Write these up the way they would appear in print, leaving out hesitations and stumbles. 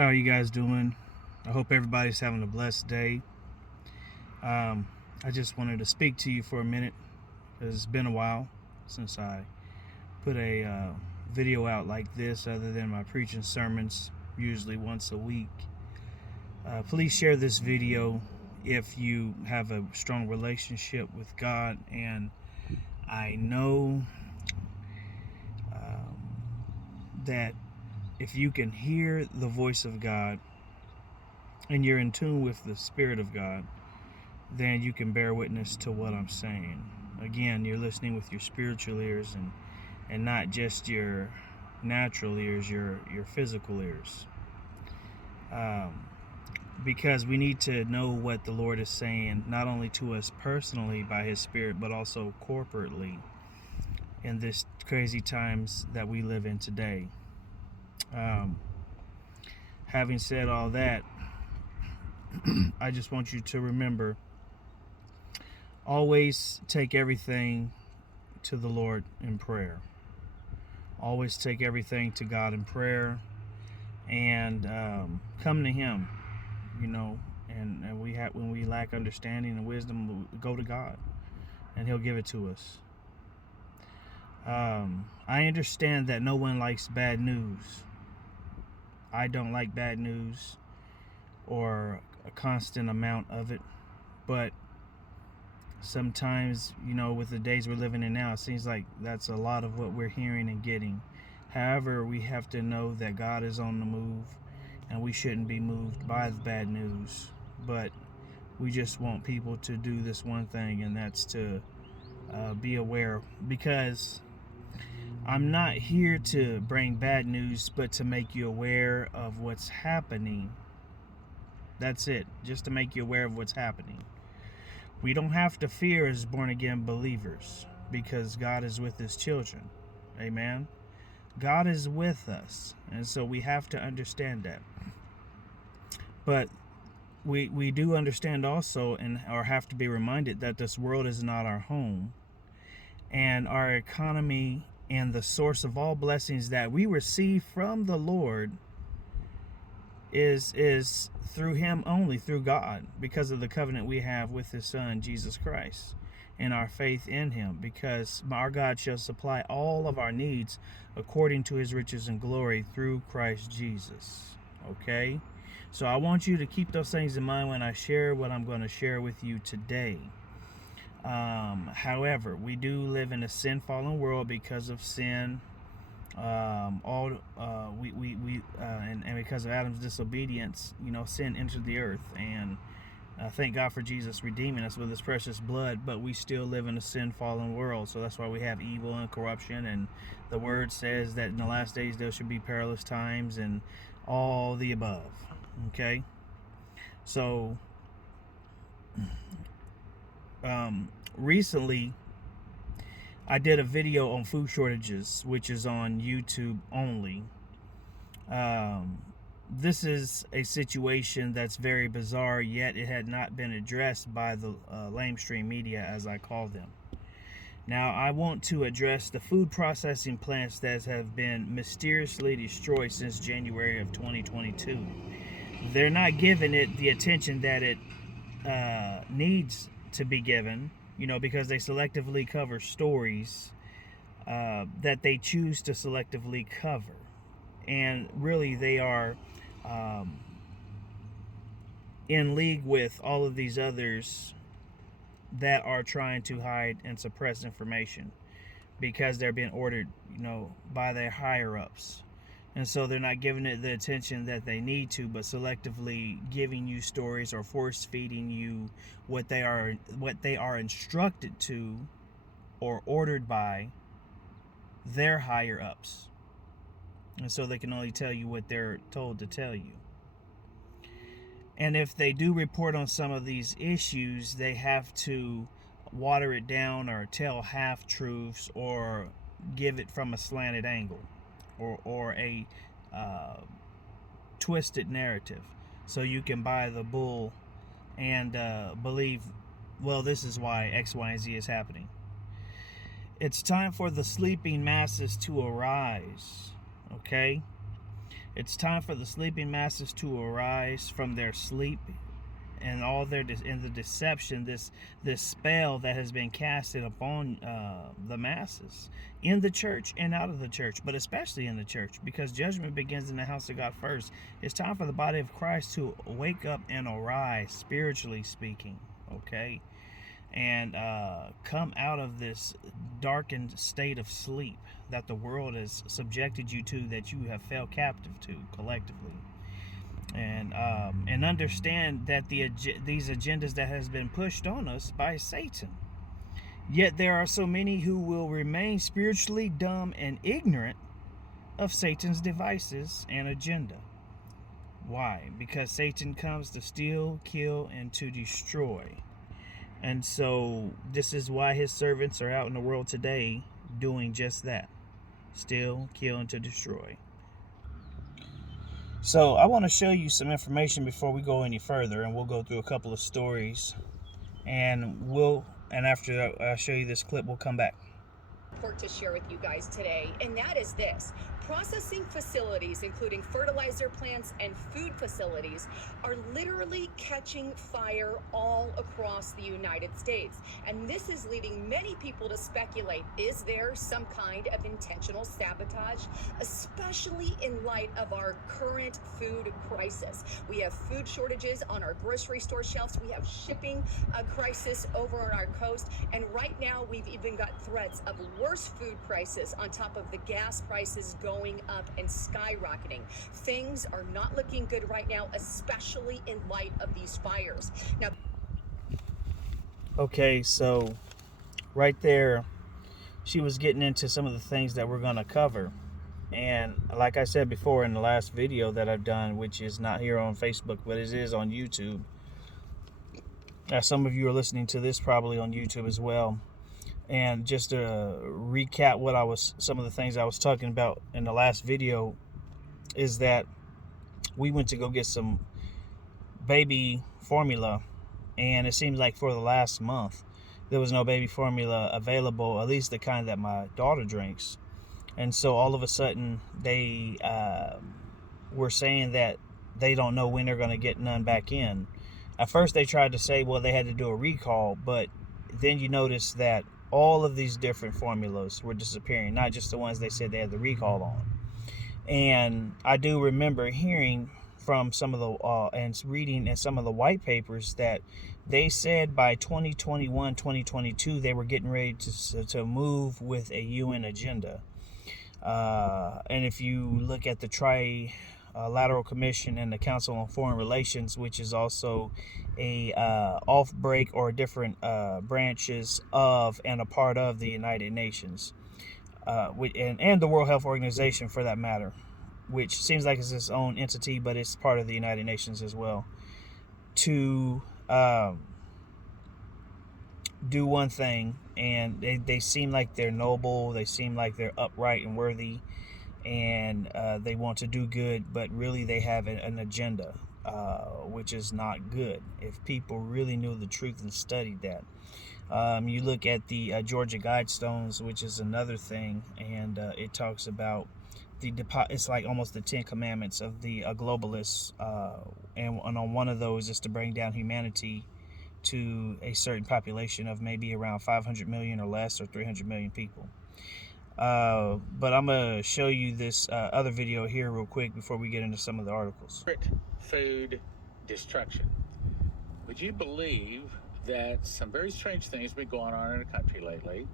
How are you guys doing? I hope everybody's having a blessed day. I just wanted to speak to you for a minute. It's been a while since I put a video out like this, other than my preaching sermons, usually once a week. Please share this video if you have a strong relationship with God. And I know that if you can hear the voice of God and you're in tune with the Spirit of God, then you can bear witness to what I'm saying. Again, you're listening with your spiritual ears and not just your natural ears, your physical ears. Because we need to know what the Lord is saying, not only to us personally by His Spirit, but also corporately in this crazy times that we live in today. Having said all that, I just want you to remember, always take everything to the Lord in prayer. Always take everything to God in prayer, and come to Him, and when we lack understanding and wisdom, we go to God and He'll give it to us. I understand that no one likes bad news. I don't like bad news or a constant amount of it, but sometimes, with the days we're living in now, it seems like that's a lot of what we're hearing and getting. However, we have to know that God is on the move, and we shouldn't be moved by the bad news, but we just want people to do this one thing, and that's to be aware, because I'm not here to bring bad news, but to make you aware of what's happening. That's it, just to make you aware of what's happening. We don't have to fear as born-again believers, because God is with His children. Amen? God is with us, and so we have to understand that. But we do understand also, or have to be reminded, that this world is not our home, and our economy and the source of all blessings that we receive from the Lord is through Him only, through God, because of the covenant we have with His Son, Jesus Christ, and our faith in Him, because our God shall supply all of our needs according to His riches and glory through Christ Jesus. Okay? So I want you to keep those things in mind when I share what I'm going to share with you today. However, we do live in a sin-fallen world because of sin. And because of Adam's disobedience, sin entered the earth, and thank God for Jesus redeeming us with His precious blood. But we still live in a sin-fallen world, so that's why we have evil and corruption. And the Word says that in the last days there should be perilous times, and all the above. Okay, so recently I did a video on food shortages, which is on YouTube only. This is a situation that's very bizarre, yet it had not been addressed by the lamestream media, as I call them. Now, I want to address the food processing plants that have been mysteriously destroyed since January of 2022. They're not giving it the attention that it needs to be given, because they selectively cover stories that they choose to selectively cover. And really, they are in league with all of these others that are trying to hide and suppress information, because they're being ordered, by their higher-ups. And so they're not giving it the attention that they need to, but selectively giving you stories or force-feeding you what they are instructed to or ordered by their higher-ups. And so they can only tell you what they're told to tell you. And if they do report on some of these issues, they have to water it down or tell half-truths or give it from a slanted angle, or a twisted narrative, so you can buy the bull and believe, well, this is why X, Y, and Z is happening. It's time for the sleeping masses to arise, okay? It's time for the sleeping masses to arise from their sleep and all their in the deception, this spell that has been casted upon the masses in the church and out of the church, but especially in the church, because judgment begins in the house of God first. It's time for the body of Christ to wake up and arise, spiritually speaking, okay, and come out of this darkened state of sleep that the world has subjected you to, that you have fell captive to collectively. And understand that these agendas that has been pushed on us by Satan. Yet there are so many who will remain spiritually dumb and ignorant of Satan's devices and agenda. Why? Because Satan comes to steal, kill, and to destroy. And so this is why his servants are out in the world today doing just that. Steal, kill, and to destroy. So I want to show you some information before we go any further, and we'll go through a couple of stories, and after I show you this clip, we'll come back. To share with you guys today, and that is this: processing facilities, including fertilizer plants and food facilities, are literally catching fire all across the United States. And this is leading many people to speculate, is there some kind of intentional sabotage, especially in light of our current food crisis? We have food shortages on our grocery store shelves. We have shipping crisis over on our coast. And right now, we've even got threats of worse food prices on top of the gas prices going up and skyrocketing. Things are not looking good right now, especially in light of these fires. Now, okay, so right there, she was getting into some of the things that we're going to cover. And like I said before in the last video that I've done, which is not here on Facebook, but it is on YouTube. Some of you are listening to this probably on YouTube as well. And just to recap some of the things I was talking about in the last video, is that we went to go get some baby formula, and it seems like for the last month there was no baby formula available, at least the kind that my daughter drinks. And so all of a sudden they were saying that they don't know when they're going to get none back in. At first they tried to say, well, they had to do a recall, but then you notice that all of these different formulas were disappearing, not just the ones they said they had the recall on. And I do remember hearing from some of the and reading in some of the white papers that they said by 2021, 2022 they were getting ready to move with a UN agenda. And if you look at the Trilateral Commission and the Council on Foreign Relations, which is also a off-break or different branches of and a part of the United Nations, and the World Health Organization for that matter, which seems like it's its own entity, but it's part of the United Nations as well, to do one thing. And they seem like they're noble, they seem like they're upright and worthy, and they want to do good, but really they have an agenda, which is not good. If people really knew the truth and studied that. You look at the Georgia Guidestones, which is another thing, and it talks about it's like almost the 10 commandments of the globalists, and on one of those is to bring down humanity to a certain population of maybe around 500 million or less, or 300 million people. But I'm going to show you this other video here real quick before we get into some of the articles. Food destruction. Would you believe that some very strange things have been going on in the country lately?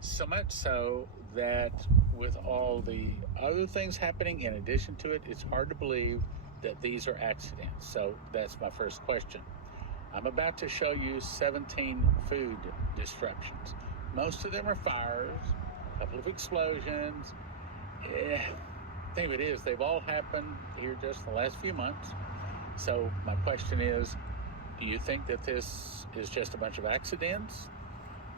So much so that with all the other things happening in addition to it, it's hard to believe that these are accidents. So that's my first question. I'm about to show you 17 food disruptions. Most of them are fires, a couple of explosions. Thing of it is, they've all happened here just in the last few months. So my question is, do you think that this is just a bunch of accidents?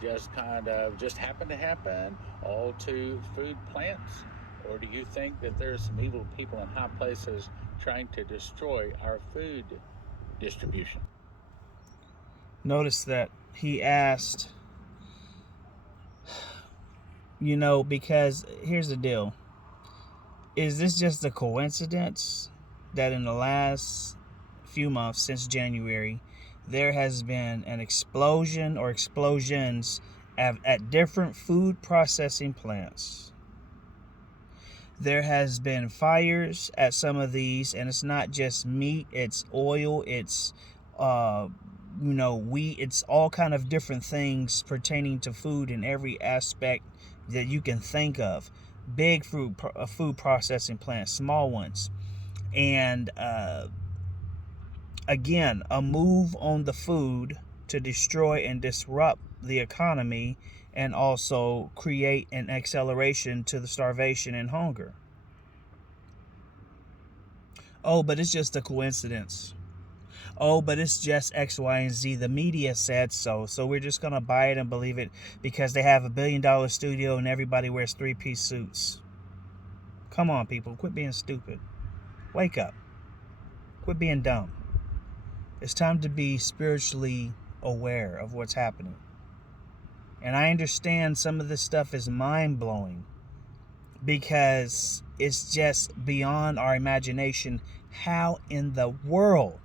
Just happened to happen all to food plants? Or do you think that there's some evil people in high places trying to destroy our food distribution? Notice that he asked, because here's the deal. Is this just a coincidence that in the last few months since January, there has been an explosion or explosions at different food processing plants? There has been fires at some of these, and it's not just meat, it's oil, it's wheat, it's all kind of different things pertaining to food in every aspect that you can think of. Big food processing plants, small ones, and again, a move on the food to destroy and disrupt the economy, and also create an acceleration to the starvation and hunger. Oh, but it's just a coincidence. Oh, but it's just X, Y, and Z. The media said so. So we're just going to buy it and believe it because they have $1 billion studio and everybody wears 3-piece suits. Come on, people. Quit being stupid. Wake up. Quit being dumb. It's time to be spiritually aware of what's happening. And I understand some of this stuff is mind-blowing because it's just beyond our imagination. How in the world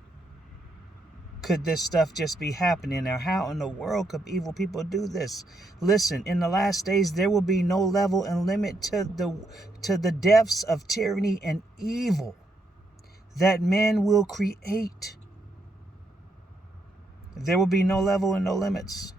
could this stuff just be happening? Now, how in the world could evil people do this? Listen, in the last days, there will be no level and limit to the depths of tyranny and evil that men will create. There will be no level and no limits.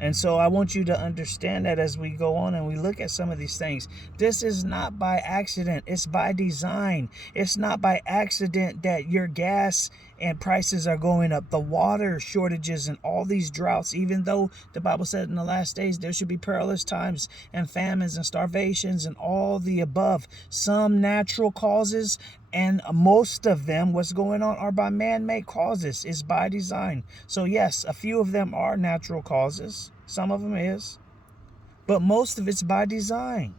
And so I want you to understand that as we go on and we look at some of these things. This is not by accident. It's by design. It's not by accident that your gas and prices are going up. The water shortages and all these droughts, even though the Bible said in the last days there should be perilous times and famines and starvations and all the above. Some natural causes, and most of them, what's going on, are by man-made causes. It's by design. So yes, a few of them are natural causes. Some of them is. But most of it's by design.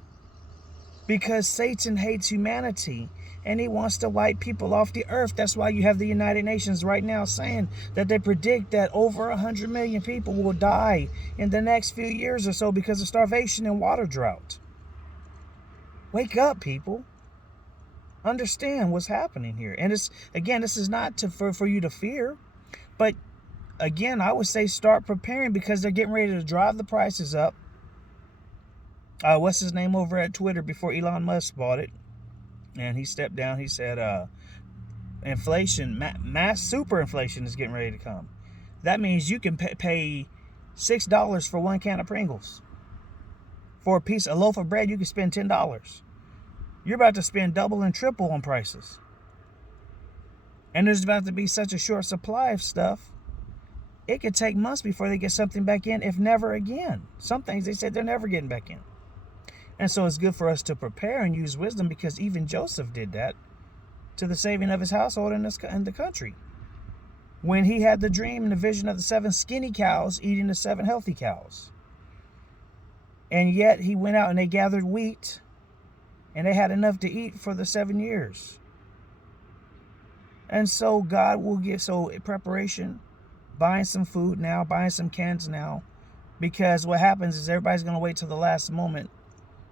Because Satan hates humanity. And he wants to wipe people off the earth. That's why you have the United Nations right now saying that they predict that over 100 million people will die in the next few years or so because of starvation and water drought. Wake up, people. Understand what's happening here. And it's, again, this is not for you to fear, but again, I would say start preparing because they're getting ready to drive the prices up. What's his name over at Twitter before Elon Musk bought it? And he stepped down. He said inflation, mass super inflation is getting ready to come. That means you can pay $6 for one can of Pringles. For a loaf of bread, you can spend $10. You're about to spend double and triple on prices. And there's about to be such a short supply of stuff. It could take months before they get something back in, if never again. Some things they said they're never getting back in. And so it's good for us to prepare and use wisdom, because even Joseph did that to the saving of his household in the country. When he had the dream and the vision of the 7 skinny cows eating the 7 healthy cows. And yet he went out and they gathered wheat. And they had enough to eat for the 7 years. And so God will give, preparation, buying some food now, buying some cans now. Because what happens is everybody's going to wait till the last moment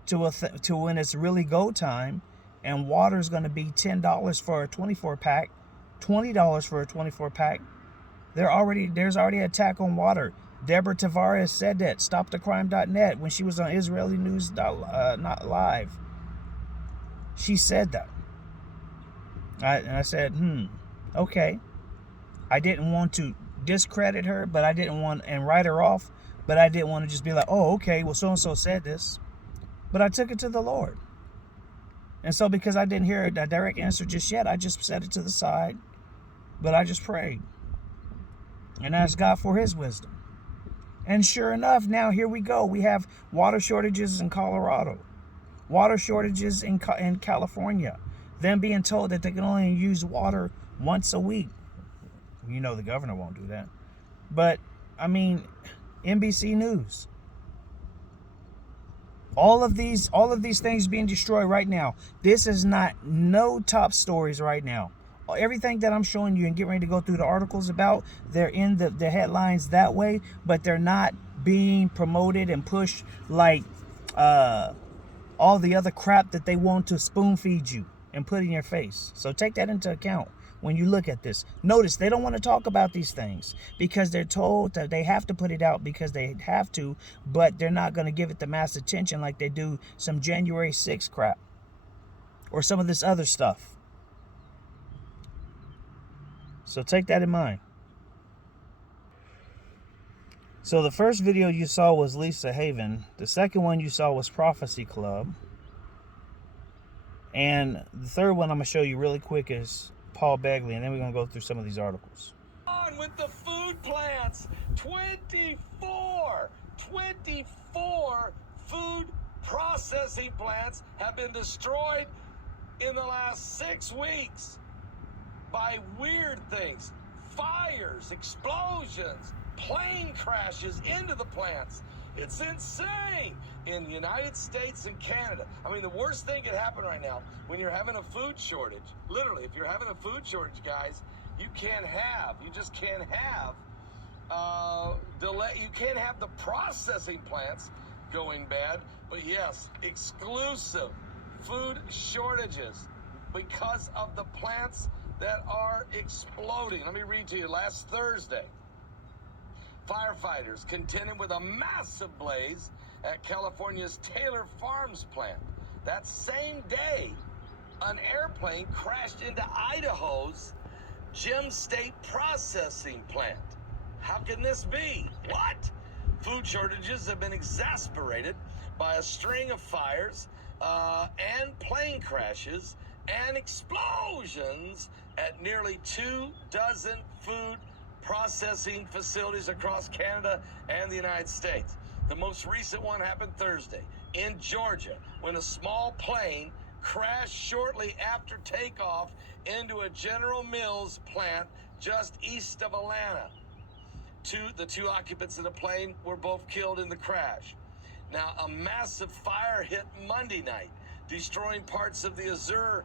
to when it's really go time. And water is going to be $10 for a 24-pack, $20 for a 24-pack. There's already an attack on water. Deborah Tavares said that, stopthecrime.net, when she was on Israeli News not live. She said that. I said, okay. I didn't want to discredit her, but I didn't want and write her off, but I didn't want to just be like, oh, okay, well, so-and-so said this. But I took it to the Lord. And so because I didn't hear a direct answer just yet, I just set it to the side, but I just prayed and asked God for his wisdom. And sure enough, now here we go. We have water shortages in Colorado. Water shortages in California. Them being told that they can only use water once a week. You know the governor won't do that. But, I mean, NBC News. All of these things being destroyed right now. This is not no top stories right now. Everything that I'm showing you and getting ready to go through the articles about, they're in the headlines that way, but they're not being promoted and pushed like all the other crap that they want to spoon feed you and put in your face. So take that into account when you look at this. Notice they don't want to talk about these things because they're told that they have to put it out because they have to, but they're not going to give it the mass attention like they do some January 6th crap or some of this other stuff. So take that in mind. So the first video you saw was Lisa Haven. The second one you saw was Prophecy Club. And the third one I'm going to show you really quick is Paul Begley. And then we're going to go through some of these articles. On with the food plants. 24 food processing plants have been destroyed in the last 6 weeks by weird things. Fires, explosions, plane crashes into the plants. It's insane in the United States and Canada. I mean, the worst thing could happen right now when you're having a food shortage. Literally, if you're having a food shortage, guys, you just can't have delay. You can't have the processing plants going bad. But yes, exclusive food shortages because of the plants that are exploding. Let me read to you. Last Thursday, firefighters contended with a massive blaze at California's Taylor Farms plant. That same day, an airplane crashed into Idaho's Gem State processing plant. How can this be? What? Food shortages have been exacerbated by a string of fires and plane crashes and explosions at nearly 24 food processing facilities across Canada and the United States. The most recent one happened Thursday in Georgia when a small plane crashed shortly after takeoff into a General Mills plant just east of Atlanta. The two occupants of the plane were both killed in the crash. Now, a massive fire hit Monday night, destroying parts of the Azure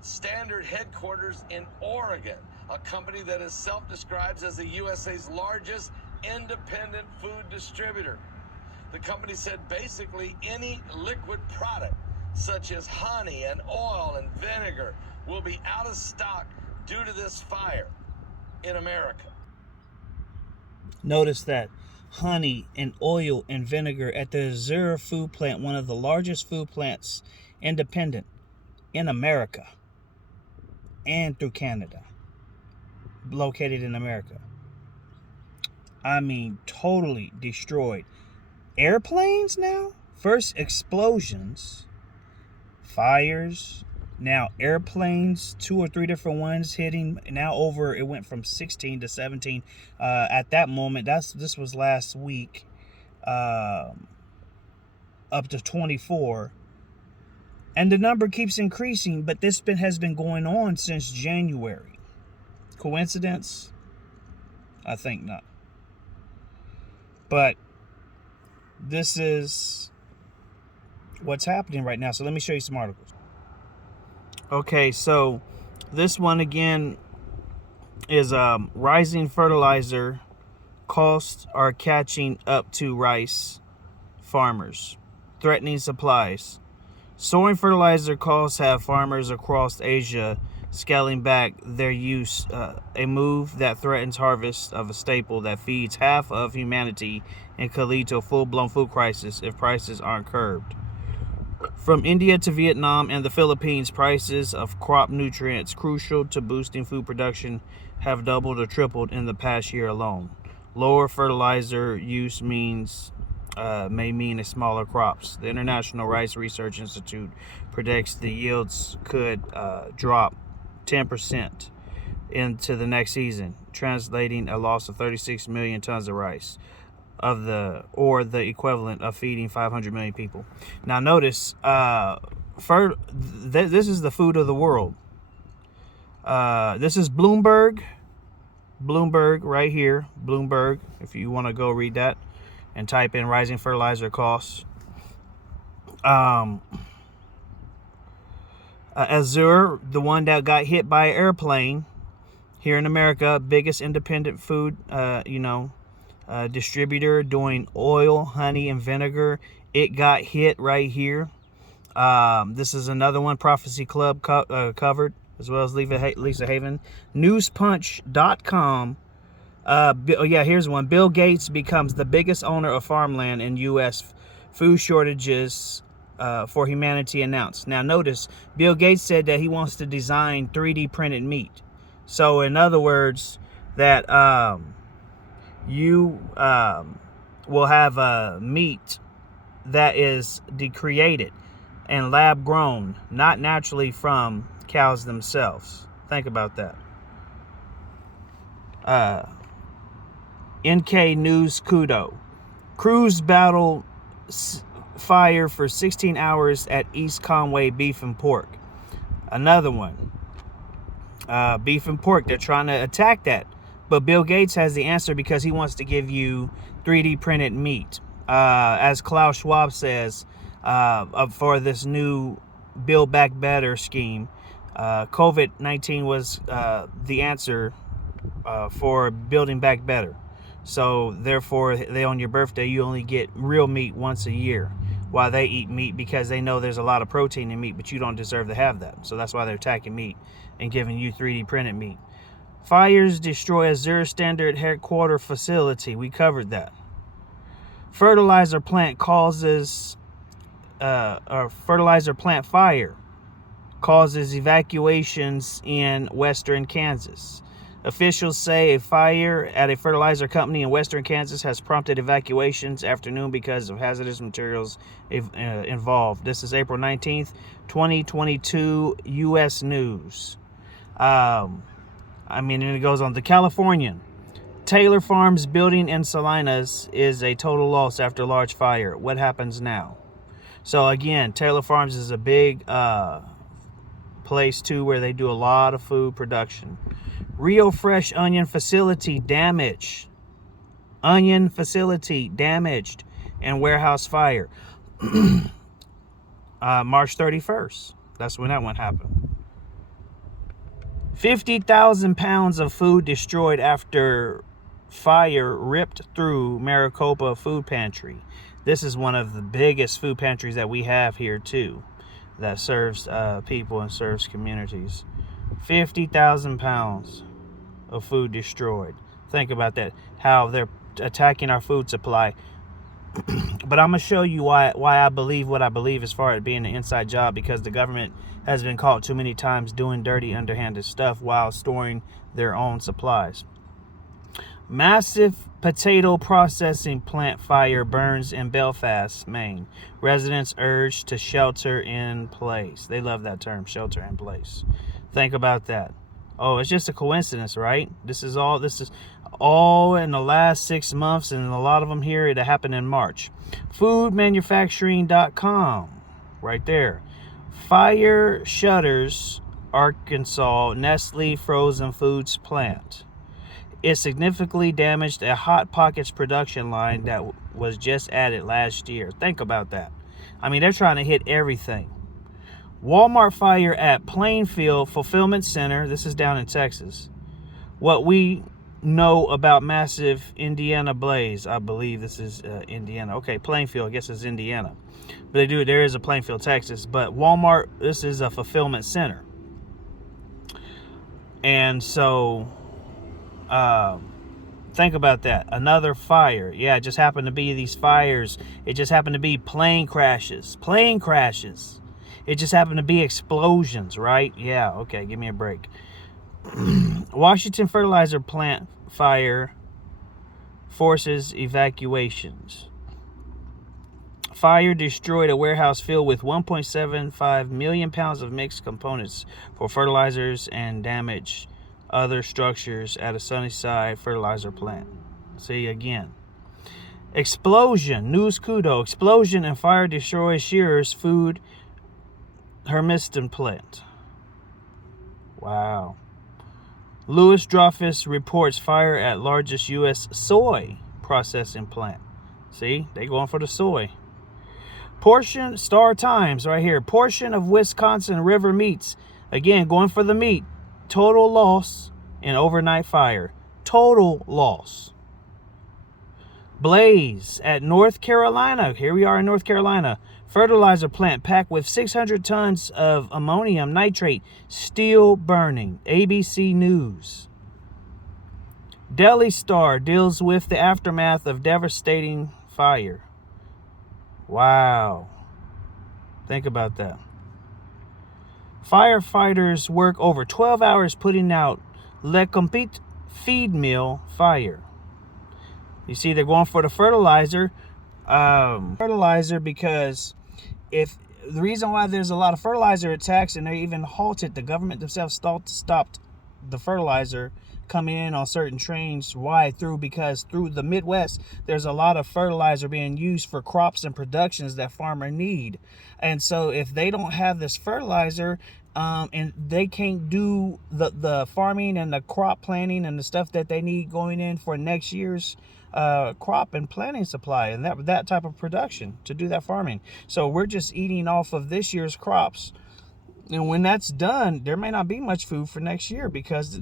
Standard headquarters in Oregon, a company that is self-describes as the USA's largest independent food distributor. The company said basically any liquid product, such as honey and oil and vinegar, will be out of stock due to this fire in America. Notice that honey and oil and vinegar at the Azure food plant, one of the largest food plants independent in America and through Canada, located in America. I mean, totally destroyed. Airplanes now? First explosions, fires, now airplanes, 2 or 3 different ones hitting. Now over, it went from 16 to 17 at that moment. This was last week, up to 24. And the number keeps increasing, but this has been going on since January. Coincidence? I think not. But this is what's happening right now. So let me show you some articles. Okay, so this one again is rising fertilizer costs are catching up to rice farmers, threatening supplies. Soaring fertilizer costs have farmers across Asia scaling back their use, a move that threatens harvest of a staple that feeds half of humanity and could lead to a full-blown food crisis if prices aren't curbed. From India to Vietnam and the Philippines, prices of crop nutrients crucial to boosting food production have doubled or tripled in the past year alone. Lower fertilizer use may mean a smaller crops. The International Rice Research Institute predicts the yields could drop 10% into the next season, translating a loss of 36 million tons of rice, or the equivalent of feeding 500 million people. Now notice, this is the food of the world. This is Bloomberg right here. Bloomberg, if you want to go read that and type in rising fertilizer costs. Azure, the one that got hit by an airplane here in America, biggest independent food, distributor doing oil, honey, and vinegar. It got hit right here. This is another one Prophecy Club covered, as well as Lisa Haven. Newspunch.com. Here's one. Bill Gates becomes the biggest owner of farmland in U.S. Food shortages for humanity announced. Now notice, Bill Gates said that he wants to design 3D printed meat. So in other words, that you will have meat that is created and lab grown, not naturally from cows themselves. Think about that. NK News Kudo. Crews battle fire for 16 hours at East Conway Beef and Pork. Another one. Beef and pork. They're trying to attack that. But Bill Gates has the answer because he wants to give you 3D printed meat. As Klaus Schwab says, for this new Build Back Better scheme, COVID-19 was the answer for building back better. So therefore, on your birthday, you only get real meat once a year, while they eat meat because they know there's a lot of protein in meat, but you don't deserve to have that. So that's why they're attacking meat and giving you 3D printed meat. Fires destroy a Zero Standard headquarter facility. We covered that. Fertilizer plant fertilizer plant fire causes evacuations in western Kansas. Officials say a fire at a fertilizer company in western Kansas has prompted evacuations afternoon because of hazardous materials involved. This is April 19th, 2022, U.S. News. And it goes on. The Californian Taylor Farms building in Salinas is a total loss after large fire. What happens now? So again, Taylor Farms is a big place too where they do a lot of food production. Rio Fresh onion facility damaged. Onion facility damaged and warehouse fire. March 31st. That's when that one happened. 50,000 pounds of food destroyed after fire ripped through Maricopa food pantry. This is one of the biggest food pantries that we have here too, that serves people and serves communities. 50,000 pounds of food destroyed. Think about that, how they're attacking our food supply. But I'm going to show you why I believe what I believe as far as being an inside job, because the government has been caught too many times doing dirty, underhanded stuff while storing their own supplies. Massive potato processing plant fire burns in Belfast, Maine. Residents urged to shelter in place. They love that term, shelter in place. Think about that. Oh, it's just a coincidence, right? This is all in the last 6 months, and a lot of them here, it happened in March. Foodmanufacturing.com, right there. Fire shutters Arkansas Nestle frozen foods plant. It significantly damaged a Hot Pockets production line that was just added last year. Think about that. They're trying to hit everything. Walmart fire at Plainfield Fulfillment Center. This is down in Texas. What we know about massive Indiana blaze. I believe this is Indiana. Okay, Plainfield, I guess it's Indiana. But there is a Plainfield, Texas. But Walmart, this is a fulfillment center. And so, think about that. Another fire. Yeah, it just happened to be these fires. It just happened to be plane crashes. Plane crashes. It just happened to be explosions, right? Yeah, okay, give me a break. Washington fertilizer plant fire forces evacuations. Fire destroyed a warehouse filled with 1.75 million pounds of mixed components for fertilizers and damaged other structures at a Sunnyside fertilizer plant. See again. Explosion. News Kudo. Explosion and fire destroys Shearer's food Hermiston plant. Wow. Louis Dreyfus reports fire at largest U.S. soy processing plant. See, they going for the soy. Portion, Star Times right here. Portion of Wisconsin River meats. Again, going for the meat. Total loss in overnight fire. Total loss. Blaze at North Carolina. Here we are in North Carolina. Fertilizer plant packed with 600 tons of ammonium nitrate still burning. ABC News. Daily Star deals with the aftermath of devastating fire. Wow. Think about that. Firefighters work over 12 hours putting out Le Compite feed mill fire. You see, they're going for the fertilizer. Fertilizer because if the reason why there's a lot of fertilizer attacks, and they even halted, the government themselves stopped the fertilizer coming in on certain trains. Why? Because through the Midwest, there's a lot of fertilizer being used for crops and productions that farmers need. And so if they don't have this fertilizer, and they can't do the farming and the crop planting and the stuff that they need going in for next year's crop and planting supply and that type of production to do that farming. So we're just eating off of this year's crops. And when that's done, there may not be much food for next year because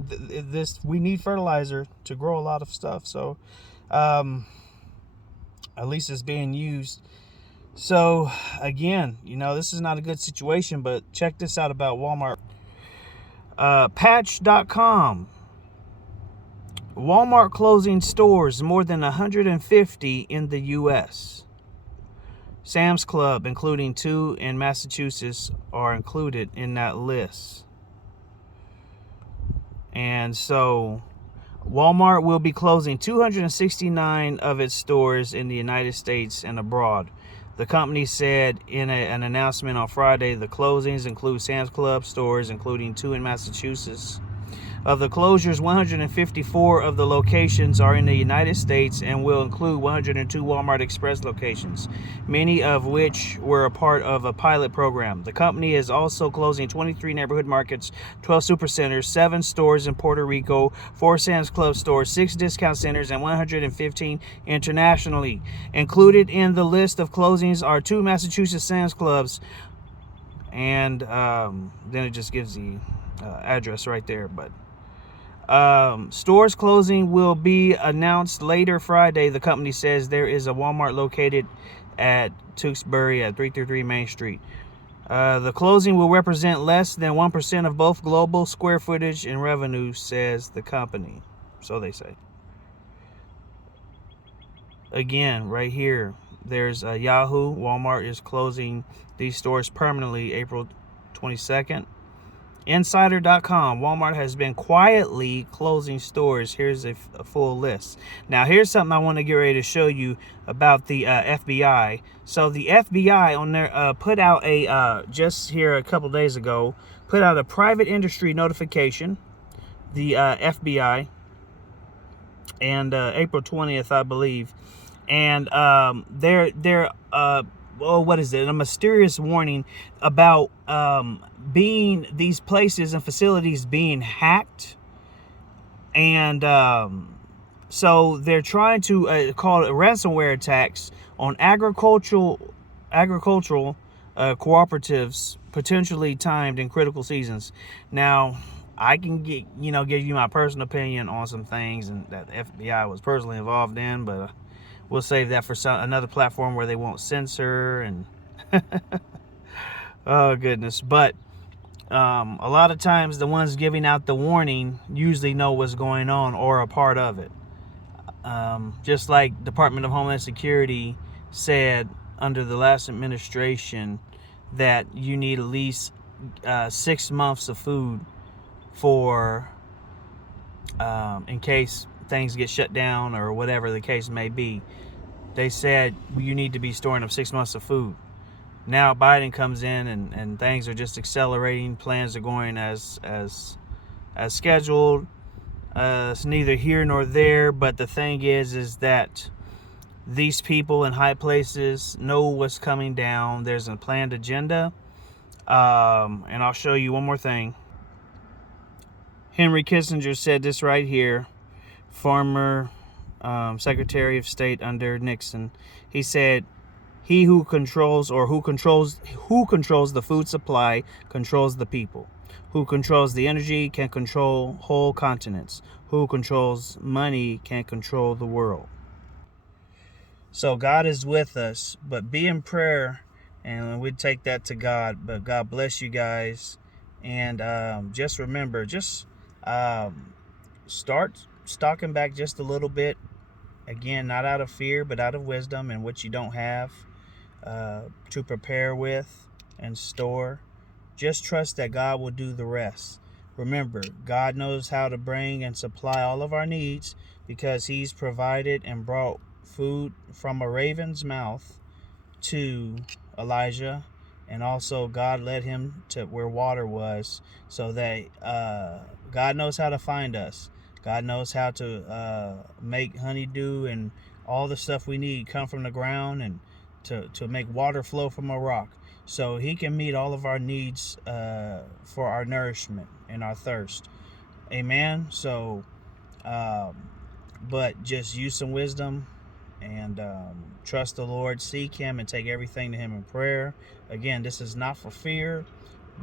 we need fertilizer to grow a lot of stuff. So at least it's being used. So again, this is not a good situation, but check this out about Walmart. Patch.com. Walmart closing stores, more than 150 in the U.S. Sam's Club, including 2 in Massachusetts, are included in that list. And so Walmart will be closing 269 of its stores in the United States and abroad. The company said in an announcement on Friday the closings include Sam's Club stores, including 2 in Massachusetts. Of the closures, 154 of the locations are in the United States and will include 102 Walmart Express locations, many of which were a part of a pilot program. The company is also closing 23 neighborhood markets, 12 supercenters, 7 stores in Puerto Rico, 4 Sam's Club stores, 6 discount centers, and 115 internationally. Included in the list of closings are 2 Massachusetts Sam's Clubs, and then it just gives the address right there. But stores closing will be announced later Friday. The company says there is a Walmart located at Tewksbury at 333 Main Street. The closing will represent less than 1% of both global square footage and revenue, says the company. So they say. Again, right here, there's Yahoo. Walmart is closing these stores permanently April 22nd. Insider.com. Walmart has been quietly closing stores. Here's a full list. Now, here's something I want to get ready to show you about the FBI. So the FBI on their put out a just here a couple days ago, put out a private industry notification. The FBI, and April 20th, I believe, and they're what is it? A mysterious warning about being these places and facilities being hacked, and so they're trying to call it ransomware attacks on agricultural cooperatives, potentially timed in critical seasons. Now, I can give you my personal opinion on some things and that the FBI was personally involved in, but we'll save that for another platform where they won't censor and oh goodness. But a lot of times the ones giving out the warning usually know what's going on or a part of it. Just like Department of Homeland Security said under the last administration that you need at least 6 months of food for in case things get shut down or whatever the case may be. They said you need to be storing up 6 months of food. Now Biden comes in and things are just accelerating. Plans are going as scheduled. It's neither here nor there, but the thing is that these people in high places know what's coming down. There's a planned agenda. And I'll show you one more thing. Henry Kissinger said this right here, former Secretary of State under Nixon. He said, "He who controls the food supply controls the people. Who controls the energy can control whole continents. Who controls money can control the world." So God is with us, but be in prayer and we'd take that to God. But God bless you guys, and just remember, just start stocking back just a little bit. Again, not out of fear, but out of wisdom and what you don't have to prepare with and store. Just trust that God will do the rest. Remember, God knows how to bring and supply all of our needs because He's provided and brought food from a raven's mouth to Elijah. And also, God led him to where water was, so that God knows how to find us. God knows how to make honeydew and all the stuff we need come from the ground, and to make water flow from a rock. So He can meet all of our needs for our nourishment and our thirst. Amen. So, but just use some wisdom and trust the Lord, seek Him, and take everything to Him in prayer. Again, this is not for fear,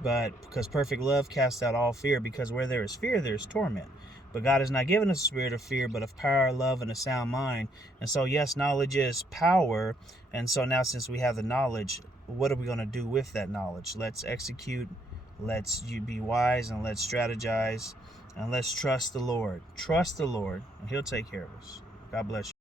but because perfect love casts out all fear, because where there is fear, there is torment. But God has not given us a spirit of fear, but of power, love, and a sound mind. And so, yes, knowledge is power. And so now, since we have the knowledge, what are we going to do with that knowledge? Let's execute, let's be wise, and let's strategize, and let's trust the Lord. Trust the Lord, and He'll take care of us. God bless you.